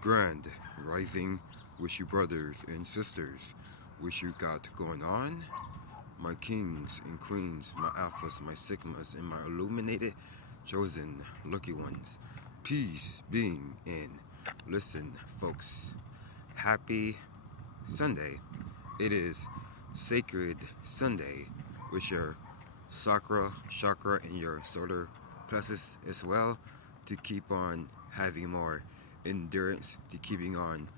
Grand Rising, wish you brothers and sisters, wish you got going on. My kings and queens, my alphas, my sigmas, and my illuminated, chosen, lucky ones. Peace, being, and listen, folks. Happy Sunday. It is Sacred Sunday with your sakra, chakra, and your solar plexus as well to keep on having more endurance, to keeping on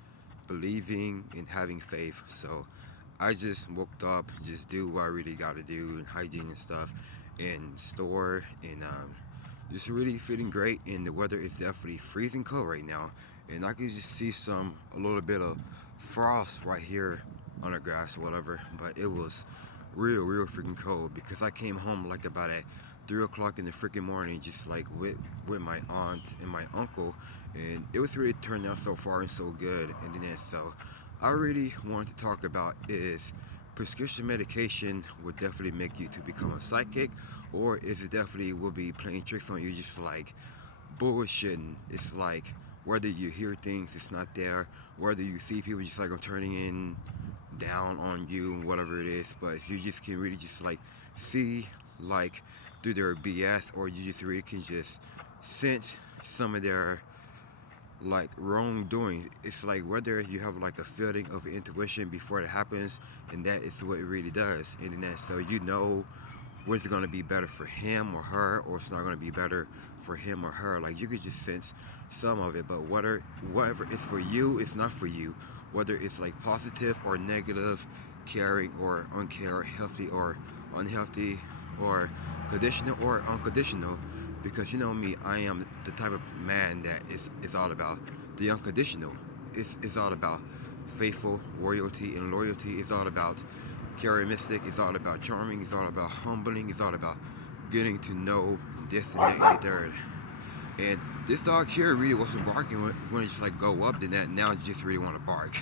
believing and having faith. So I just woke up, just do what I really gotta do and hygiene and stuff and store and just really feeling great. And the weather is definitely freezing cold right now, and I can just see a little bit of frost right here on the grass or whatever. But it was real freaking cold because I came home like about at 3 o'clock in the freaking morning, just like with my aunt and my uncle, and it was really turned out so far and so good. And then so I really wanted to talk about is prescription medication will definitely make you to become a psychic, or is it definitely will be playing tricks on you, just like bullshitting. It's like whether you hear things, it's not there. Whether you see people just like I'm turning in down on you and whatever it is, but you just can really just like see like through their BS, or you just really can just sense some of their like wrongdoing. It's like whether you have like a feeling of intuition before it happens, and that is what it really does. And then so you know what's going to be better for him or her, or it's not going to be better for him or her. Like you could just sense some of it, but whatever is for you, it's not for you. Whether it's like positive or negative, caring or uncare, healthy or unhealthy, or conditional or unconditional. Because you know me, I am the type of man that is all about the unconditional. It's all about faithful, royalty, and loyalty. It's all about charismatic. It's all about charming. It's all about humbling. It's all about getting to know this and that and the third. And this dog here really wasn't barking when it just like go up, then that now it just really want to bark.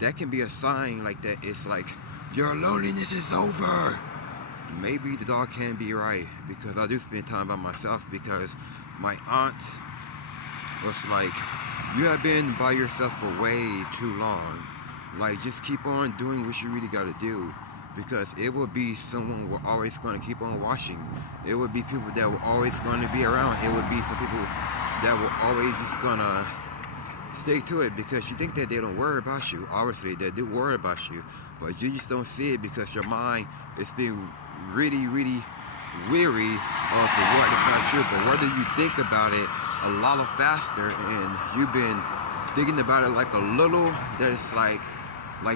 That can be a sign like that. It's like your loneliness is over. Maybe the dog can be right, because I do spend time by myself, because my aunt was like, you have been by yourself for way too long. Like just keep on doing what you really gotta do, because it will be someone we're always gonna keep on watching. It would be people that were always gonna be around. It would be some people that were always just gonna stick to it, because you think that they don't worry about you. Obviously they do worry about you, but you just don't see it because your mind is being really weary of what is not true. But whether you think about it a lot faster, and you've been thinking about it like a little, that it's like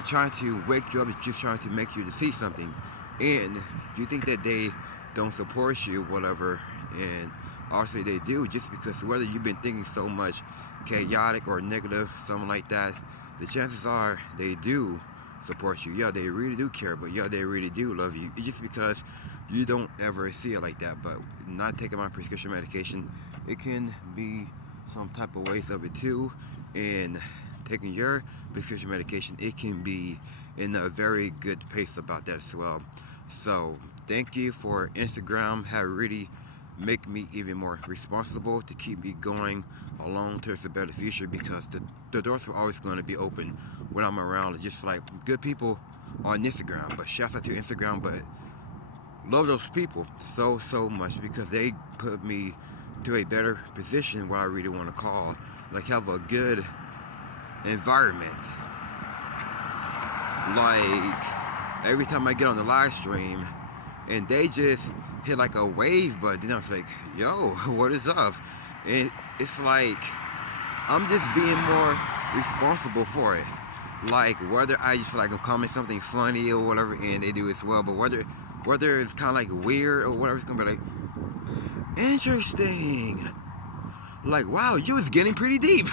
trying to wake you up, it's just trying to make you to see something, and you think that they don't support you, whatever, and obviously they do, just because whether you've been thinking so much chaotic or negative, something like that, the chances are they do support you. Yeah, they really do care, but yeah, they really do love you. It's just because you don't ever see it like that. But not taking my prescription medication, it can be some type of ways of it too. And taking your prescription medication, it can be in a very good pace about that as well. So thank you for Instagram. Have really make me even more responsible to keep me going along towards a better future, because the doors are always going to be open when I'm around. Just like good people on Instagram, but shouts out to Instagram, but love those people so much, because they put me to a better position, what I really want to call like have a good environment. Like every time I get on the live stream and they just hit like a wave, but then I was like, yo, what is up? And it's like I'm just being more responsible for it. Like whether I just like comment something funny or whatever, and they do as well, but whether it's kind of like weird or whatever, it's gonna be like interesting. Like wow, you was getting pretty deep.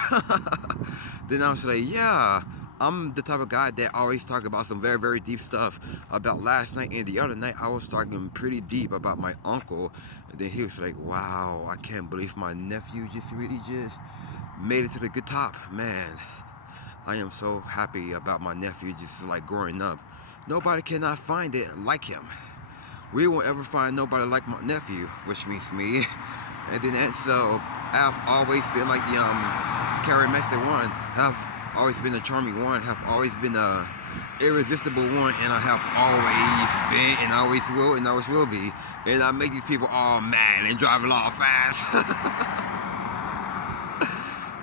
Then I was like, yeah, I'm the type of guy that always talk about some very deep stuff. About last night and the other night, I was talking pretty deep about my uncle. And then he was like, wow, I can't believe my nephew just really just made it to the good top. Man, I am so happy about my nephew just like growing up. Nobody cannot find it like him. We won't ever find nobody like my nephew, which means me. And then so I've always been like the charismatic one, have always been a charming one, have always been a irresistible one, and I have always been and always will be. And I make these people all mad and drive a lot fast.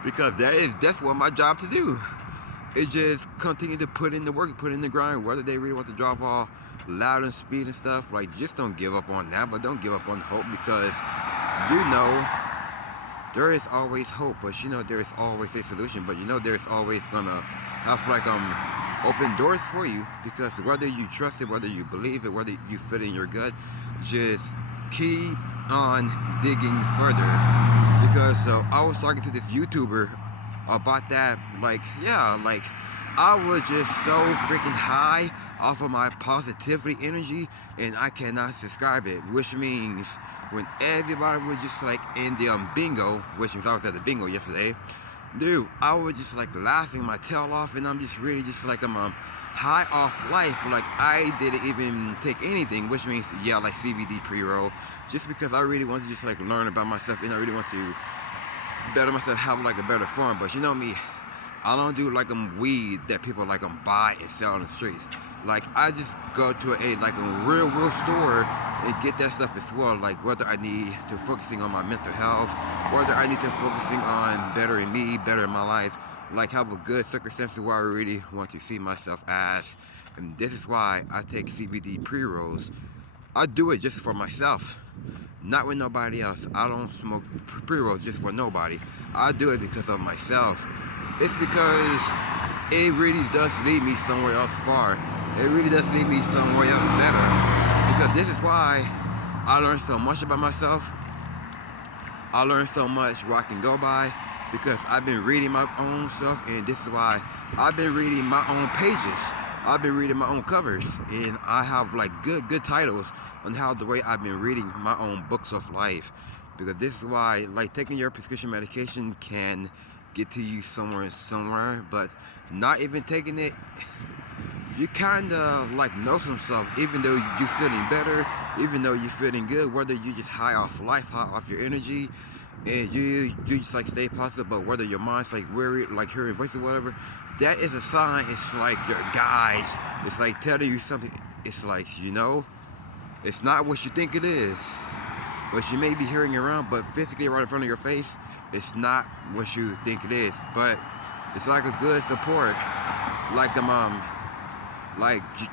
Because that's what my job to do. It's just continue to put in the work, put in the grind, whether they really want to drive all loud and speed and stuff. Like, just don't give up on that, but don't give up on hope, because you know there is always hope, but you know there is always a solution, but you know there's always gonna have like open doors for you, because whether you trust it, whether you believe it, whether you feel it in your gut, just keep on digging further. Because I was talking to this YouTuber about that, like, yeah, like, I was just so freaking high off of my positivity energy, and I cannot describe it, which means when everybody was just like in the bingo, which means I was at the bingo yesterday, dude, I was just like laughing my tail off, and I'm just really just like I'm high off life, like I didn't even take anything, which means, yeah, like CBD pre-roll, just because I really want to just like learn about myself, and I really want to better myself, have like a better form. But you know me, I don't do like weed that people like buy and sell on the streets. Like, I just go to a real store and get that stuff as well. Like, whether I need to focusing on my mental health, whether I need to focusing on bettering me, bettering my life, like have a good circumstance where I really want to see myself as. And this is why I take CBD pre-rolls. I do it just for myself, not with nobody else. I don't smoke pre-rolls just for nobody. I do it because of myself. It's because it really does lead me somewhere else far. It really does lead me somewhere else better. Because this is why I learned so much about myself. I learned so much where I can go by, because I've been reading my own stuff, and this is why I've been reading my own pages. I've been reading my own covers, and I have like good titles on how the way I've been reading my own books of life. Because this is why, like, taking your prescription medication can get to you somewhere, but not even taking it, you kind of like know some stuff, even though you're feeling better, even though you're feeling good, whether you just high off life, high off your energy, and you just like stay positive, but whether your mind's like weary, like hearing voices or whatever, that is a sign. It's like your guides, it's like telling you something. It's like, you know, it's not what you think it is, what you may be hearing around, but physically right in front of your face, it's not what you think it is. But it's like a good support. Like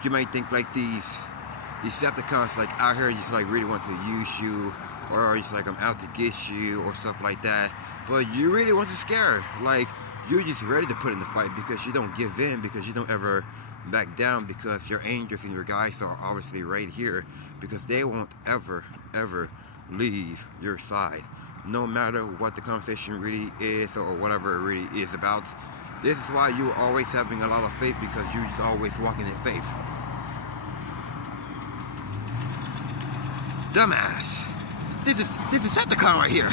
you might think like these Decepticons like out here just like really want to use you, or it's like I'm out to get you or stuff like that. But you really want to scare. Like, you're just ready to put in the fight, because you don't give in, because you don't ever back down, because your angels and your guides are obviously right here, because they won't ever leave your side, no matter what the conversation really is or whatever it really is about. This is why you're always having a lot of faith, because you're just always walking in faith. Dumbass. This is Decepticon right here.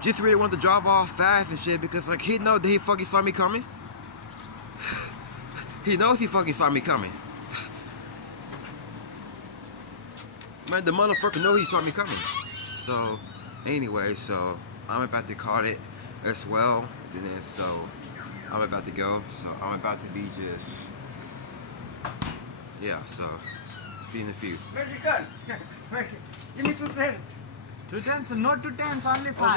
Just really want to drive off fast and shit, because like he know that he fucking saw me coming. He knows he fucking saw me coming. Man, the motherfucker know he saw me coming. So anyway, so I'm about to call it as well. Then so I'm about to go. So I'm about to be just, yeah. So see you in a few. Mexican, Mexican. Give me 2 tens. 2 tens, not 2 tens, only 5.